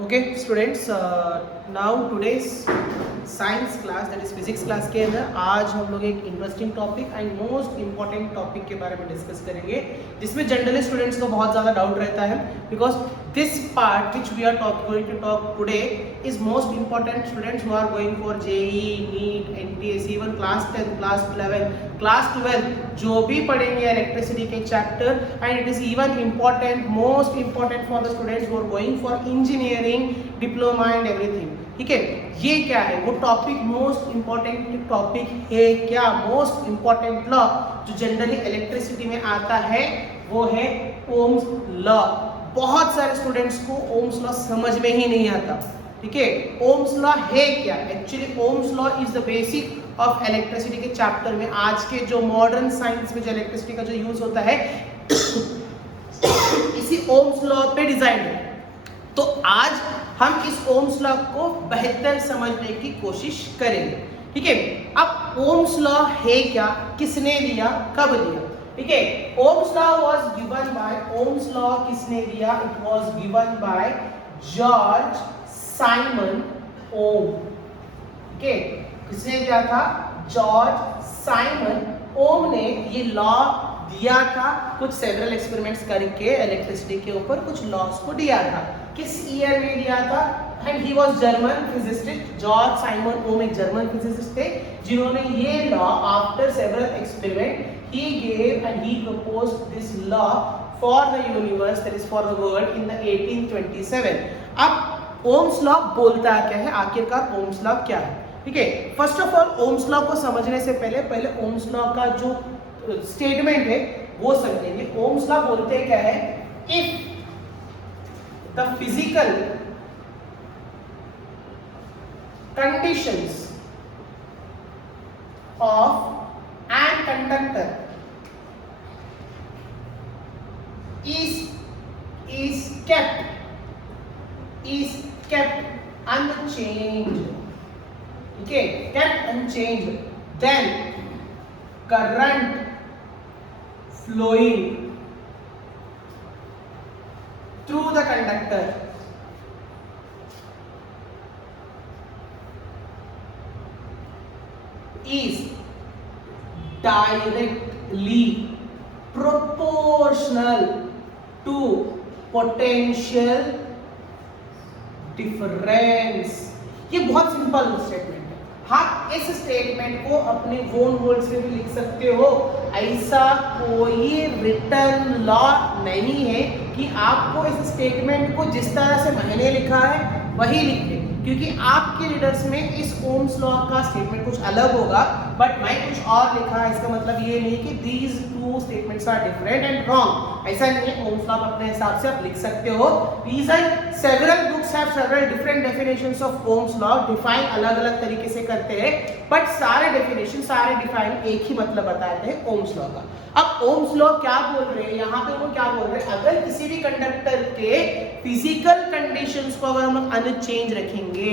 Okay, students, now today's science class that is physics class के अंदर आज हम लोग एक interesting topic and most important topic के बारे में डिस्कस करेंगे जिसमें जनरली स्टूडेंट्स को बहुत ज़्यादा डाउट रहता है because this part which we are going to talk today is most important students who are going for JEE NEET NTS even class 10 class 11 class 12 जो भी पढ़ेंगे इलेक्ट्रिसिटी के chapter and it is even important most important for the students who are going for engineering diploma and everything. ठीक है, ये क्या है वो टॉपिक मोस्ट इंपॉर्टेंट टॉपिक है क्या? मोस्ट इंपॉर्टेंट लॉ जो जनरली इलेक्ट्रिसिटी में आता है वो है ओम्स लॉ। बहुत सारे स्टूडेंट्स को ओम्स लॉ समझ में ही नहीं आता। ठीक है, ओम्स लॉ है क्या? Actually Ohm's law is the basic of electricity के चैप्टर में आज के जो मॉडर्न साइंस में जो इलेक्ट्रिसिटी का जो यूज होता है इसी ओम्स लॉ पे डिजाइन है। तो आज हम इस ओम्स लॉ को बेहतर समझने की कोशिश करेंगे। ठीक है, अब ओम्स लॉ है क्या, किसने दिया, कब दिया? ठीक है, Ohm's law was given by Ohm's law किसने दिया? It was given by George Simon Ohm. ठीक है, किसने दिया था? जॉर्ज साइमन ओम ने ये लॉ दिया था। कुछ सेवरल एक्सपेरिमेंट्स करके इलेक्ट्रिसिटी के ऊपर कुछ लॉस को दिया था। किस ईयर में दिया था? And he was German physicist. George Simon Ohm एक जर्मन फिजिसिस्ट थे जिन्होंने ये law after several experiment he gave and he proposed this law for the universe that is for the world in the 1827। अब Ohm's law बोलता क्या है? आखिरकार Ohm's law क्या है? ठीक है, first of all Ohm's law को समझने से पहले ओम्स लॉ का जो स्टेटमेंट है वो समझेंगे। ओम्स लॉ बोलते क्या है? If the physical conditions of an conductor is kept unchanged, okay, kept unchanged, then current flowing through the conductor is directly proportional to potential difference। ये बहुत सिंपल स्टेटमेंट है। हाँ, इस स्टेटमेंट को अपने ओन वर्ड से भी लिख सकते हो। ऐसा कोई रिटन लॉ नहीं है कि आपको इस स्टेटमेंट को जिस तरह से मैंने लिखा है वही लिखे, क्योंकि आपके रीडर्स में इस ओम्स लॉ का स्टेटमेंट कुछ अलग होगा बट मैं कुछ और लिखा है। इसका मतलब ये नहीं कि these two statements are different and wrong, ऐसा नहीं है। ओम्स लॉ अपने हिसाब से आप लिख सकते हो। Reason several books have several different definitions of Ohm's law, define अलग अलग तरीके से करते हैं बट सारे डेफिनेशन सारे डिफाइन एक ही मतलब बताते हैं ओम्स लॉ का। अब ओम्स लॉ क्या बोल रहे हैं यहाँ पे? वो क्या बोल रहे हैं? अगर किसी भी कंडक्टर के फिजिकल कंडीशंस को अगर हम लोग अनचेंज रखेंगे,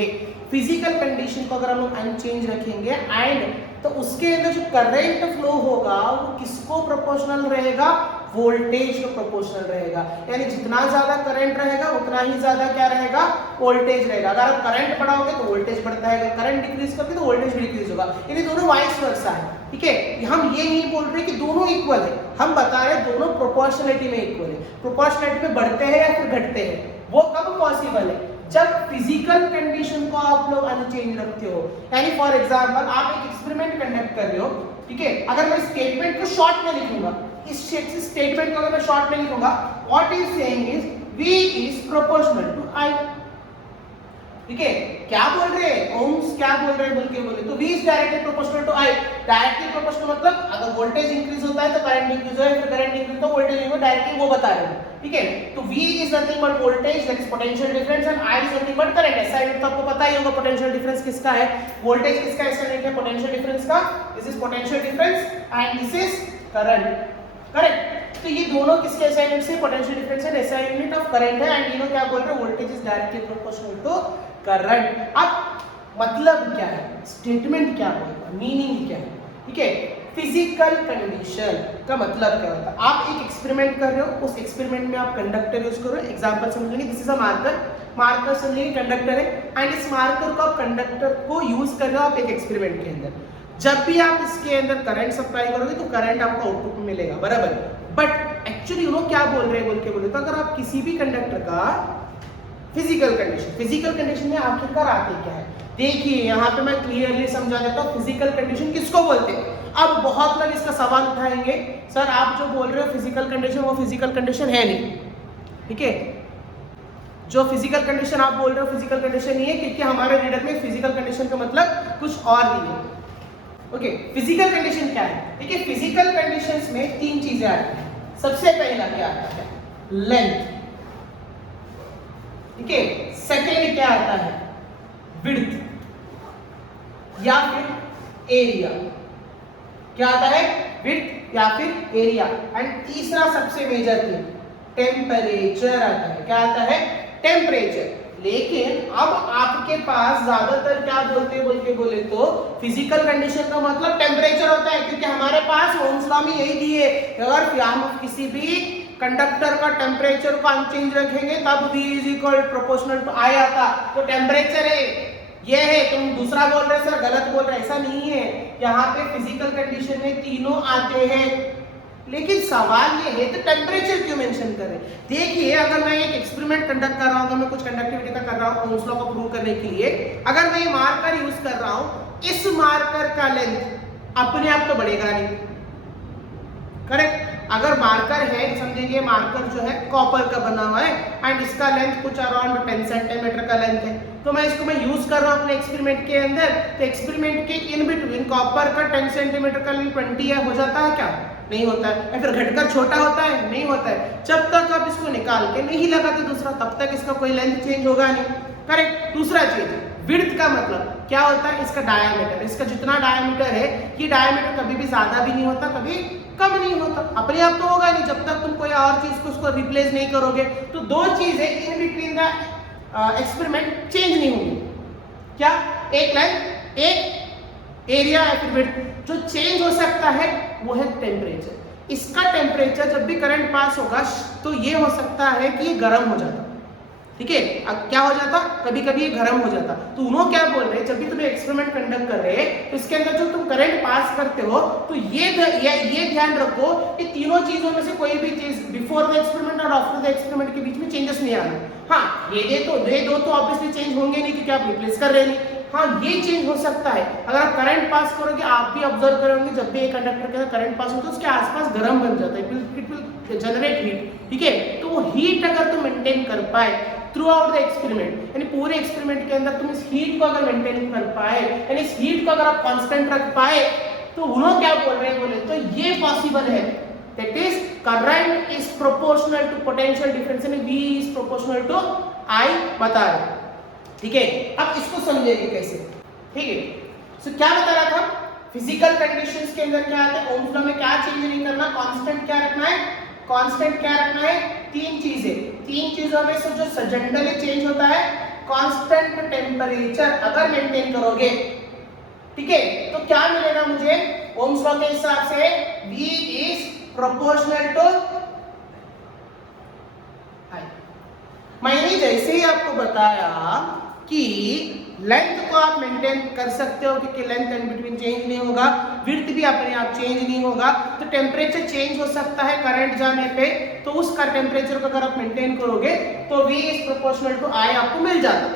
फिजिकल कंडीशन को अगर हम लोग अनचेंज रखेंगे एंड तो उसके अंदर जो करंट फ्लो होगा वो किसको प्रोपोर्शनल रहेगा? वोल्टेज को प्रोपोर्शनल रहेगा। यानी जितना ज्यादा करंट रहेगा उतना ही ज्यादा क्या रहेगा? वोल्टेज रहेगा। अगर आप करंट बढ़ाओगे तो वोल्टेज बढ़ता है, अगर करंट डिक्रीज करोगे तो वोल्टेज भी डिक्रीज होगा। यानी दोनों वाइस वर्सा है। ठीक है, हम ये नहीं बोल रहे कि दोनों इक्वल है, हम बता रहे हैं दोनों प्रोपोर्शनलिटी में इक्वल है। प्रोपोर्शनलिटी में बढ़ते हैं या फिर घटते हैं, वो कब पॉसिबल है? जब फिजिकल कंडीशन को आप लोग अनचेंज रखते हो। यानी फॉर एग्जांपल आप एक एक्सपेरिमेंट कंडक्ट कर रहे हो। ठीक है, अगर मैं स्टेटमेंट को शॉर्ट में लिखूंगा, इस स्टेटमेंट को अगर मैं शॉर्ट में लिखूंगा, what is saying is V is proportional to I। ठीक है, क्या बोल रहे हैं ओम्स, क्या बोल रहे हैं बोल के बोले तो V is directly proportional to I। Directly proportional मतलब अगर वोल्टेज इंक्रीज होता है तो करंट इंक्रीज होगा, फिर करंट इंक्रीज तो वोल्टेज इंक्रीज, डायरेक्टली वो बता रहे हैं। ठीक है, तो V is nothing but voltage, that is potential difference, and I is nothing but current। ऐसा यूनिट तो आपको पता ही होगा पोटेंशियल डिफरेंस किसका है, वोल्टेज किसका ऐसा यूनिट है पोटेंशियल डिफरेंस का। This is potential difference and this is current. Correct, तो ये दोनों किसके ऐसा यूनिट से? पोटेंशियल डिफरेंस है, ऐसा यूनिट ऑफ करंट है एंड यू नो क्या बोल रहे हैं? Voltage is directly proportional to current. अब मतलब क्या है? स्टेटमेंट क्या होगा? मीनिंग क्या है? ठीक है, फिजिकल कंडीशन का मतलब क्या होता है? आप एक एक्सपेरिमेंट कर रहे हो, उस एक्सपेरिमेंट में आप कंडक्टर यूज करो। एग्जांपल समझेंगे, this is a marker, marker समझिए कंडक्टर है, एंड इस मार्कर को आप कंडक्टर को यूज कर रहे हो आप एक एक्सपेरिमेंट के अंदर। जब भी आप इसके अंदर करंट सप्लाई करोगे तो करंट आपको आउटपुट में मिलेगा, बराबर। बट एक्चुअली क्या बोल रहे हैं बोल के बोले तो अगर आप किसी भी कंडक्टर का फिजिकल कंडीशन में आखिरकार आते क्या है, देखिए यहाँ पे मैं क्लियरली समझा देता हूँ फिजिकल कंडीशन किसको बोलते हैं। अब बहुत लोग इसका सवाल उठाएंगे, सर आप जो बोल रहे हो फिजिकल कंडीशन, वो फिजिकल कंडीशन है नहीं, ठीक है। जो फिजिकल कंडीशन आप बोल रहे हो फिजिकल कंडीशन नहीं है, क्योंकि हमारे रीडर में फिजिकल कंडीशन का मतलब कुछ और नहीं है। ओके, फिजिकल कंडीशन क्या है? देखिए फिजिकल कंडीशंस में तीन चीजें आती हैं। सबसे पहला क्या आता है? लेंथ, ठीक है। सेकेंड क्या आता है? विड्थ या फिर एरिया। क्या आता है? विड्थ या फिर एरिया। एंड तीसरा सबसे मेजर थिंग टेम्परेचर आता है। क्या आता है? टेम्परेचर। लेकिन अब आपके पास ज्यादातर क्या बोले तो फिजिकल कंडीशन का मतलब टेम्परेचर होता है, क्योंकि हमारे पास ओम्स लॉ में यही दिए, अगर हम किसी भी कंडक्टर का टेम्परेचर को अनचेंज रखेंगे तब V is equal proportional to I आता। तो टेम्परेचर है ये है, तुम दूसरा बोल रहे सर गलत बोल रहे, ऐसा नहीं है। यहाँ पे फिजिकल कंडीशन में तीनों आते हैं, लेकिन सवाल ये है तो टेम्परेचर क्यों मेंशन करें? देखिए अगर मैं एक एक्सपेरिमेंट कंडक्ट कर रहा हूँ, अगर मैं कुछ कंडक्टिविटी का कर रहा हूँ ओम्स लॉ को प्रूव करने के लिए, अगर मैं ये मार्कर यूज कर रहा हूँ, इस मार्कर का लेंथ अपने आप तो बढ़ेगा नहीं, करेक्ट। अगर मार्कर है, समझेंगे मार्कर जो है कॉपर का बना हुआ है एंड इसका लेंथ कुछ अराउंड 10 सेंटीमीटर का लेंथ है, तो मैं इसको यूज कर रहा हूँ अपने एक्सपेरिमेंट के अंदर, तो एक्सपेरिमेंट के इन बिटवीन कॉपर का 10 सेंटीमीटर का लेंथ 20 है, हो जाता है क्या? नहीं होता है। या फिर घटकर छोटा होता है? नहीं होता है। जब तक आप इसको निकाल के नहीं लगाते दूसरा, तब तक इसका कोई लेंथ चेंज होगा नहीं, करेक्ट। दूसरा चीज विड्थ का मतलब क्या होता है? इसका डायमीटर, इसका जितना डायमीटर है, ये डायमीटर कभी भी ज्यादा भी नहीं होता, कभी कम नहीं होता, अपने आप तो होगा नहीं जब तक तुम कोई और चीज को उसको रिप्लेस नहीं करोगे। तो दो चीजें in between the experiment change नहीं होंगी, क्या? एक लेंथ, एक एरिया या फिर विड्थ। जो चेंज हो सकता है वो है टेम्परेचर। इसका टेम्परेचर जब भी करंट पास होगा तो ये हो सकता है कि ये गर्म हो जाता, ठीक है। अब क्या हो जाता? कभी कभी ये गर्म हो जाता। तो उन्होंने क्या बोल रहे हैं, जब भी तुम एक्सपेरिमेंट कंडक्ट कर रहे हैं तो इसके अंदर जो तुम करंट पास करते हो, तो ये ध्यान रखो कि तीनों चीजों में से कोई भी चीज बिफोर द एक्सपेरिमेंट और आफ्टर द एक्सपेरिमेंट के बीच में चेंजेस नहीं आना। हाँ, ये दो तो ऑब्वियसली चेंज होंगे नहीं, क्योंकि आप रिप्लेस कर रहे नहीं। हाँ, ये चेंज हो सकता है। अगर आप करंट पास करोगे, आप भी ऑब्जर्व करोगे, जब भी एक कंडक्टर के अंदर करंट पास होता है उसके आसपास गर्म बन जाता है, इट विल जनरेट हीट, ठीक है। तो वो हीट अगर तुम मेंटेन कर पाए थ्रू आउट द एक्सपेरिमेंट, यानी पूरे एक्सपेरिमेंट के अंदर तुम इस हीट को अगर मेंटेन कर पाए, यानी इस हीट को अगर आप कांस्टेंट रख पाए, तो उन्होंने क्या बोल रहे हैं बोले तो ये पॉसिबल है। That is current is proportional to potential difference, यानी V is proportional to I बता रहे, ठीक है। अब इसको समझेंगे कैसे, ठीक है। सो क्या बता रहा था? फिजिकल कंडीशंस के अंदर क्या आता है? ओम्स लॉ में क्या चेंज नहीं करना, कांस्टेंट क्या रखना है? कांस्टेंट क्या रखना है? तीन चीजों में से जो जनरली चेंज होता है, कांस्टेंट टेम्परेचर अगर मेंटेन करोगे, ठीक है, तो क्या मिलेगा मुझे? ओम्स लॉ के हिसाब से V is proportional to I। मैंने जैसे ही आपको बताया कि लेंथ को आप मेंटेन कर सकते हो, क्योंकि लेंथ इन बिटवीन चेंज नहीं होगा, विड्थ भी अपने आप चेंज नहीं होगा, तो टेम्परेचर चेंज हो सकता है करंट जाने पे, तो उसका टेम्परेचर को अगर आप मेंटेन करोगे तो V is proportional to I आपको मिल जाता,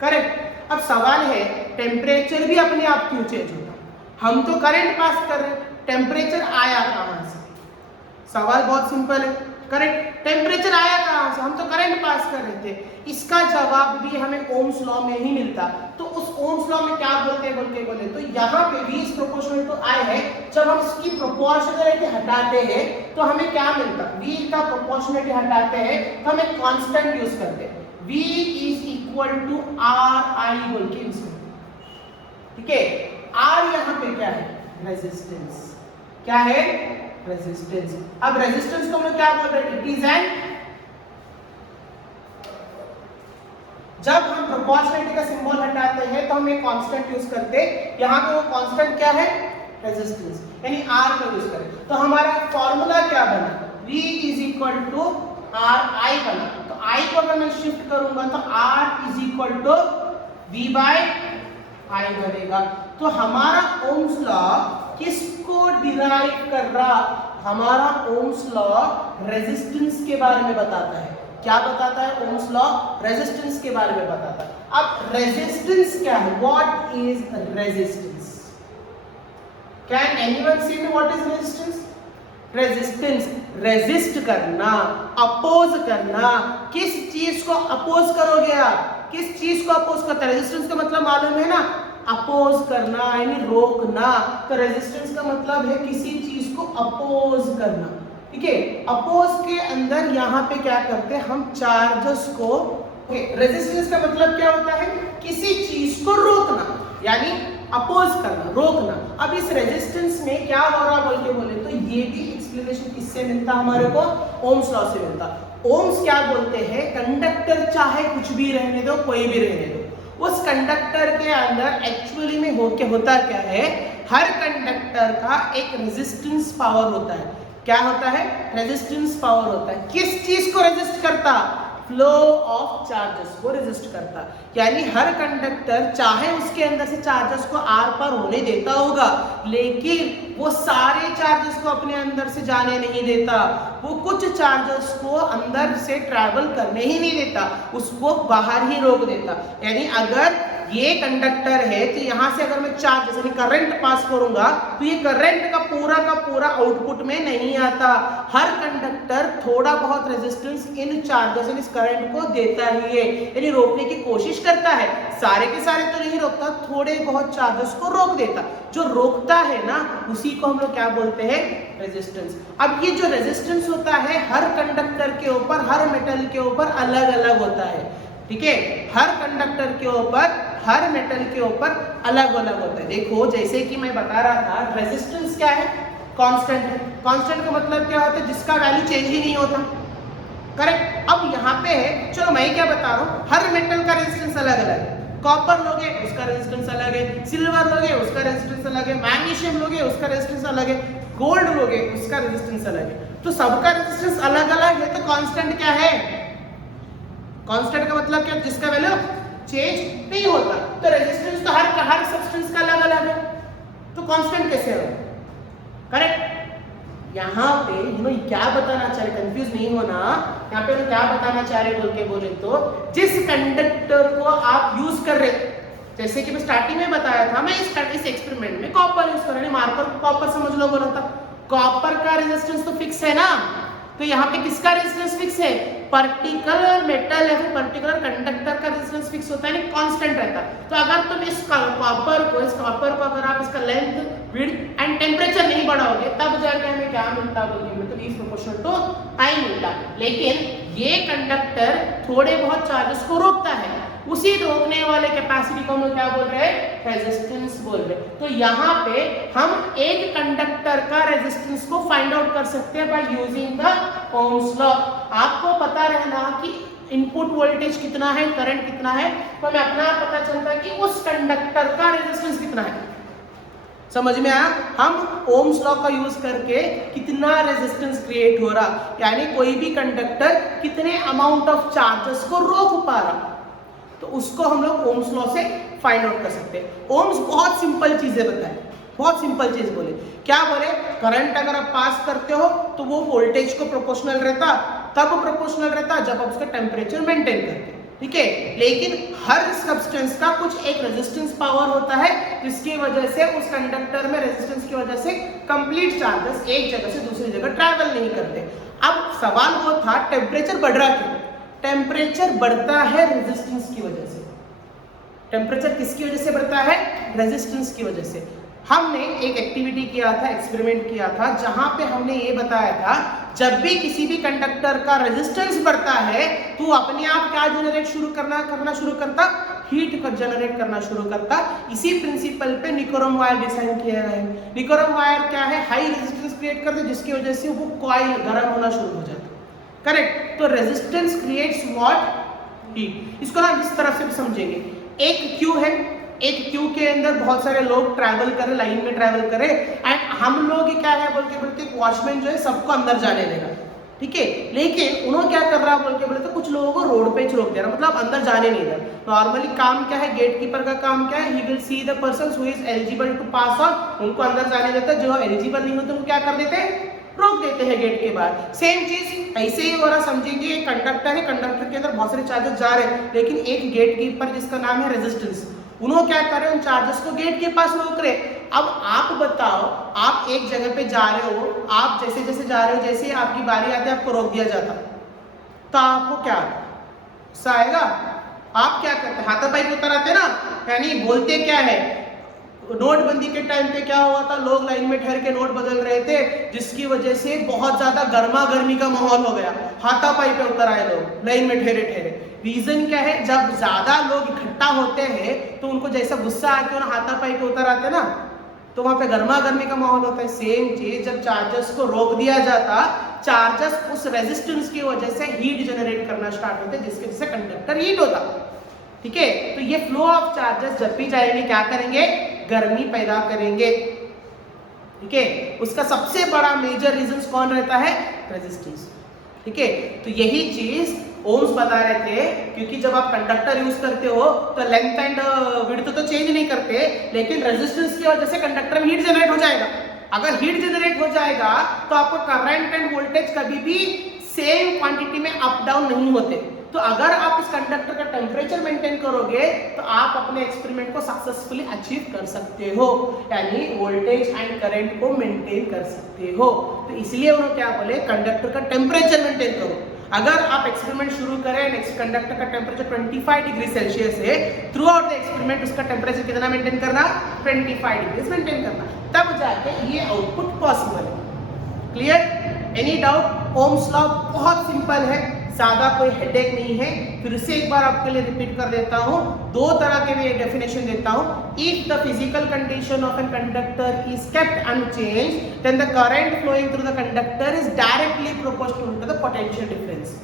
करेक्ट। अब सवाल है टेम्परेचर भी अपने आप क्यों चेंज होता? हम तो करंट पास कर रहे हैं, टेम्परेचर आया कहां से? सवाल बहुत सिंपल है, करेक्ट। टेम्परेचर आया कहां से? हम तो करंट पास कर रहे थे। इसका जवाब भी हमें ओम्स लॉ में ही मिलता। तो उस ओम्स लॉ में क्या बोलते बोले तो यहाँ पे V is proportional to I है। जब हम इसकी प्रोपोर्शनलिटी हटाते हैं तो हमें क्या मिलता? V का प्रोपोर्शनलिटी हटाते हैं तो हम एक कांस्टेंट यूज करते हैं, V is equal to RI बोल के यूज करते हैं, ठीक है। R यहाँ पे क्या है? रेजिस्टेंस। क्या है? रेजिस्टेंस। अब रेजिस्टेंस को हम लोग क्या बोल रहे हैं? इट इज एन, जब हम प्रोपोर्शनलिटी का सिंबल हटाते हैं तो हम एक कांस्टेंट यूज करते हैं। यहाँ पे वो कांस्टेंट क्या है? रेजिस्टेंस, यानी R को यूज करें। तो हमारा फॉर्मूला क्या बना? V is equal to RI बना। तो I को अगर मैं शिफ्ट करूंगा तो R is equal to V by I बनेगा। तो हमारा ओम्स लॉ किसको डिराइव कर रहा? हमारा ओम्स लॉ रेजिस्टेंस के बारे में बताता है। क्या बताता है ओम्स लॉ? रेजिस्टेंस के बारे में बताता है। अब रेजिस्टेंस क्या है? What is resistance? Can anyone say me what is resistance? Resistance, resist करना, अपोज करना। किस चीज को अपोज करोगे आप? किस चीज को अपोज करता है? रेजिस्टेंस का मतलब मालूम है ना, अपोज करना यानी रोकना। तो रेजिस्टेंस का मतलब है किसी चीज को अपोज करना, ठीक है। अपोज के अंदर यहाँ पे क्या करते हैं हम? चार्जेस को, रेजिस्टेंस का मतलब क्या होता है? किसी चीज को रोकना, यानी अपोज करना, रोकना। अब इस रेजिस्टेंस में क्या हो रहा बोल के बोले तो ये भी एक्सप्लेनेशन किससे मिलता हमारे को? ओम्स लॉ से मिलता। ओम्स क्या बोलते हैं? कंडक्टर चाहे कुछ भी रहने दो, कोई भी रहने दो, उस कंडक्टर के अंदर एक्चुअली में होता क्या है? हर कंडक्टर का एक रेजिस्टेंस पावर होता है। क्या होता है? रेजिस्टेंस पावर होता है। किस चीज को रेजिस्ट करता? फ्लो ऑफ चार्जेस को रेजिस्ट करता। यानी हर कंडक्टर चाहे उसके अंदर से चार्जेस को आर पार होने देता होगा, लेकिन वो सारे चार्जेस को अपने अंदर से जाने नहीं देता। वो कुछ चार्जेस को अंदर से ट्रैवल करने ही नहीं देता, उसको बाहर ही रोक देता। यानी अगर ये कंडक्टर है तो यहाँ से अगर मैं चार्ज यानी करंट पास करूंगा तो ये करंट का पूरा आउटपुट में नहीं आता। हर कंडक्टर थोड़ा बहुत रेजिस्टेंस इन चार्जेस इन इस करंट को देता ही है, यानी रोकने की कोशिश करता है। सारे के सारे तो नहीं रोकता, थोड़े बहुत चार्जेस को रोक देता। जो रोकता है ना उसी को हम लोग क्या बोलते हैं? रेजिस्टेंस। अब ये जो रेजिस्टेंस होता है हर कंडक्टर के ऊपर, हर मेटल के ऊपर अलग अलग होता है, ठीक है। हर कंडक्टर के ऊपर, हर मेटल के ऊपर अलग अलग होता है। देखो जैसे कि मैं बता रहा था, रेजिस्टेंस क्या है? कांस्टेंट है। कांस्टेंट का मतलब क्या होता है? जिसका वैल्यू चेंज ही नहीं होता, करेक्ट। अब यहाँ पे है, चलो मैं क्या बता रहा हूँ, हर मेटल का रेजिस्टेंस अलग अलग है। कॉपर लोगे उसका रेजिस्टेंस अलग है, सिल्वर लोगे उसका रेजिस्टेंस अलग है, मैग्नीशियम लोगे उसका रेजिस्टेंस अलग है, गोल्ड लोगे उसका रेजिस्टेंस अलग है। तो सबका रेजिस्टेंस अलग अलग है, तो कांस्टेंट क्या है? कांस्टेंट का मतलब क्या? जिसका वैल्यू चेंज नहीं होता। तो रेजिस्टेंस तो हर सब्सटेंस का अलग अलग है, तो कांस्टेंट कैसे होगा? करेक्ट। यहाँ पे क्या बताना चाह रहे, कंफ्यूज नहीं होना, यहाँ पे क्या बताना चाह रहे बोल के बोले तो, जिस कंडक्टर को आप यूज कर रहे, जैसे कि मैं स्टार्टिंग में बताया था, मैं इस एक्सपेरिमेंट में कॉपर यूज कर रहे, मार्कर कॉपर समझ लो बोला था। कॉपर का रेजिस्टेंस तो फिक्स है ना, तो यहाँ पे किसका रेजिस्टेंस फिक्स है? पर्टिकुलर मेटल या फिर पर्टिकुलर कंडक्टर का रेजिस्टेंस फिक्स होता है, यानी कांस्टेंट रहता है। तो अगर तुम इस कॉपर को अगर आप इसका लेंथ, विड्थ एंड टेम्परेचर नहीं बढ़ाओगे तब जाके हमें क्या मिलता बोलिए तो इज प्रोपोर्शनल टू टाइम मिलता। लेकिन ये कंडक्टर थोड़े बहुत चार्जेस को रोकता है, उसी रोकने वाले कैपेसिटी को हम क्या बोल रहे हैं? रेजिस्टेंस बोल रहे हैं। तो यहाँ पे हम एक कंडक्टर का रेजिस्टेंस को फाइंड आउट कर सकते हैं by using the Ohm's law. आपको पता रहना कि इनपुट वोल्टेज कितना है, करंट कितना है, तो हमें अपना पता चलता है कि उस कंडक्टर का रेजिस्टेंस कितना है। समझ में आया? हम ओम्स लॉ का यूज करके कितना रेजिस्टेंस क्रिएट हो रहा, यानी कोई भी कंडक्टर कितने अमाउंट ऑफ चार्जेस को रोक पा रहा, तो उसको हम लोग ओम्स लॉ से फाइंड आउट कर सकते हैं। ओम्स बहुत सिंपल चीजें बताए, बहुत सिंपल चीज बोले। क्या बोले? करंट अगर आप पास करते हो तो वो वोल्टेज को प्रोपोर्शनल रहता, तब प्रोपोर्शनल रहता जब आप उसका टेम्परेचर मेंटेन करते, ठीक है। लेकिन हर सब्सटेंस का कुछ एक रेजिस्टेंस पावर होता है, जिसकी वजह से उस कंडक्टर में रेजिस्टेंस की वजह से कंप्लीट चार्जेस एक जगह से दूसरी जगह ट्रैवल नहीं करते। अब सवाल वो था टेम्परेचर बढ़ रहा क्यों? टेम्परेचर बढ़ता है रेजिस्टेंस की वजह से। टेम्परेचर किसकी वजह से बढ़ता है? रेजिस्टेंस की वजह से। हमने एक एक्टिविटी किया था, एक्सपेरिमेंट किया था, जहां पे हमने ये बताया था जब भी किसी भी कंडक्टर का रेजिस्टेंस बढ़ता है तो अपने आप क्या जनरेट करना शुरू करता? हीट का जनरेट करना शुरू करता। इसी प्रिंसिपल पे निकोरम वायर डिजाइन किया गया है। निकोरम वायर क्या है? हाई रेजिस्टेंस क्रिएट करते, जिसकी वजह से वो कॉइल गर्म होना शुरू हो जाता, करेक्ट। तो रेजिस्टेंस क्रिएट्स व्हाट? हीट। इसको हम इस तरफ से समझेंगे। एक क्यू है, एक क्यू के अंदर बहुत सारे लोग ट्रैवल करें, लाइन में ट्रैवल करें, एंड हम लोग क्या है बोलते एक वॉचमैन जो है सबको अंदर जाने देगा, ठीक है। लेकिन उन्होंने क्या कर रहा बोल के बोले तो कुछ लोगों को रोड पे रोक दे रहा, मतलब अंदर जाने नहीं दे रहा। नॉर्मली काम क्या है, गेट कीपर का काम क्या है, he will see the person who is eligible to pass on, उनको अंदर जाने देता है, जो एलिजिबल नहीं होते उनको क्या कर देते हैं, रोक देते हैं गेट के बाहर। सेम चीज ऐसे ही हो रहा, समझेंगे एक कंडक्टर है, कंडक्टर के अंदर बहुत सारे चार्जेस जा रहे हैं, लेकिन एक गेट कीपर जिसका नाम है रेजिस्टेंस, उन्होंने क्या कर रहे हैं, उन चार्जेस को गेट के पास रोक रहे। अब आप बताओ, आप एक जगह पे जा रहे हो, आप जैसे जैसे जा रहे हो, जैसे ही आपकी बारी आती है आपको रोक दिया जाता, तो आपको क्या गुस्सा आएगा? आप क्या करते, हाथापाई पे उतर आते ना, यानी बोलते क्या है, नोटबंदी के टाइम पे क्या हुआ था, लोग लाइन में ठहर के नोट बदल रहे थे, जिसकी वजह से बहुत ज्यादा गर्मा गर्मी का माहौल हो गया, हाथापाई पे उतर आए लोग लाइन में ठहरे ठहरे। रीजन क्या है, जब ज्यादा लोग इकट्ठा होते हैं तो उनको जैसा गुस्सा आके उन्हें हाथापाई पे उतर आते ना, तो वहां पे गर्मा गर्मी का माहौल होता है। सेम चीज जब चार्जर्स को रोक दिया जाता, चार्जर्स उस रेजिस्टेंस की वजह से हीट जनरेट करना स्टार्ट होते, जिसकी वजह से कंडक्टर हीट होता। ठीक है, तो ये फ्लो ऑफ चार्जेस जब भी जाएंगे क्या करेंगे, गर्मी पैदा करेंगे। ठीक है, उसका सबसे बड़ा मेजर रीजन कौन रहता है, रेजिस्टेंस। ठीक है, तो यही चीज ओम्स बता रहे थे, क्योंकि जब आप कंडक्टर यूज करते हो तो लेंथ एंड विड्थ तो चेंज नहीं करते, लेकिन रेजिस्टेंस की वजह से कंडक्टर में हीट जनरेट हो जाएगा। अगर हीट जनरेट हो जाएगा तो आपको करंट एंड वोल्टेज कभी भी सेम क्वांटिटी में अप डाउन नहीं होते। तो अगर आप इस कंडक्टर का टेम्परेचर मेंटेन करोगे तो आप अपने एक्सपेरिमेंट को सक्सेसफुली अचीव कर सकते हो, यानी वोल्टेज एंड करंट को मेंटेन कर सकते हो। तो इसलिए उन्होंने क्या बोले, कंडक्टर का टेम्परेचर मेंटेन करो। अगर आप एक्सपेरिमेंट शुरू करें, नेक्स्ट कंडक्टर का टेम्परेचर 25 डिग्री सेल्सियस है, थ्रू आउट द एक्सपेरिमेंट उसका टेम्परेचर कितना मेंटेन करना, 25 डिग्री मेंटेन करना, तब जाके ये आउटपुट पॉसिबल है। Clear? Any doubt? Ohm's law बहुत सिंपल है, ज्यादा कोई हेडेक नहीं है। फिर से एक बार आपके लिए रिपीट कर देता हूं, दो तरह के मैं डेफिनेशन देता हूं। If the physical condition of an conductor is kept unchanged, then the current flowing through the conductor is directly proportional to the potential difference.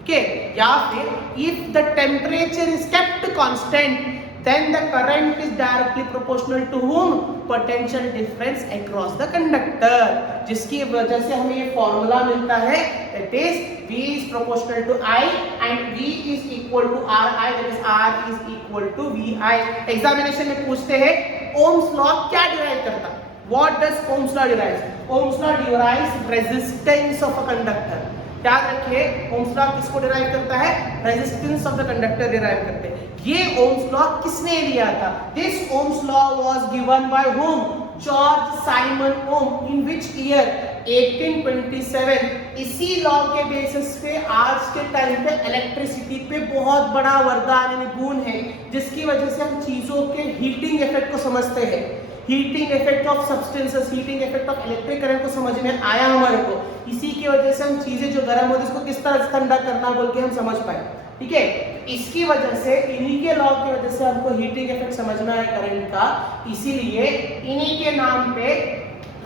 Okay, या फिर if the temperature is kept constant, then the current is directly proportional to whom, potential difference across the conductor, जिसकी वजह से हमें ये formula मिलता है, that is V is proportional to I and V is equal to RI, that is R is equal to VI। Examination में पूछते हैं ओम्स लॉ क्या डिराइव करता, what does Ohm's law derives? Ohm's law derives resistance of a conductor। याद रखिए, Ohm's law किसको derive करता है, resistance of the conductor derive करते हैं। ये ओम्स लॉ किसने लिया था, this Ohm's law was given by Ohm, George Simon Ohm. In which year, 1827। इसी लॉ के बेसिस पे आज के टाइम पे इलेक्ट्रिसिटी पे बहुत बड़ा वरदान यानी गुण है, जिसकी वजह से हम चीजों के हीटिंग इफेक्ट को समझते हैं। Heating effect of substances, heating effect of electric current को समझ में आया हमारे को। इसी की वजह से हम चीजें जो गर्म होती है उसको किस तरह से ठंडा करना बोल के हम समझ पाए। ठीक है, इसकी वजह से, इन्हीं के लॉ की वजह से हमको हीटिंग इफेक्ट समझ में आया करंट का। इसीलिए इन्हीं के नाम पे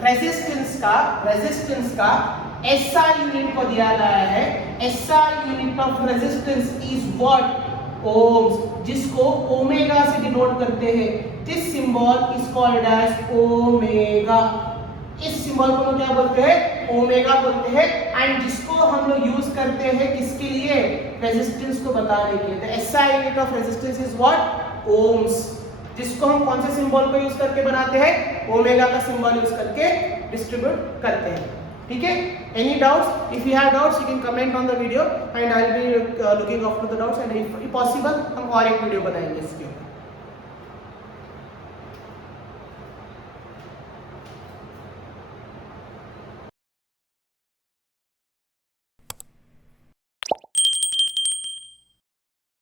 रेजिस्टेंस का SI यूनिट को दिया गया है। SI unit of resistance is what, ohms, जिसको ओमेगा से डिनोट करते हैं। This symbol is called as omega. इस सिंबल को क्या बोलते हैं, ओमेगा बोलते हैं। एंड जिसको हम लोग यूज करते हैं किसके लिए, रेजिस्टेंस को बताने के लिए। तो SI unit of resistance is what, ohms, जिसको हम कौन से सिंबल को यूज करके बनाते हैं, ओमेगा का सिंबल यूज करके डिस्ट्रीब्यूट करते हैं। ठीक है, any doubts? If you have doubts you can comment on the video and I will be looking after the doubts, and if possible हम और एक वीडियो बनाएंगे इसके ऊपर।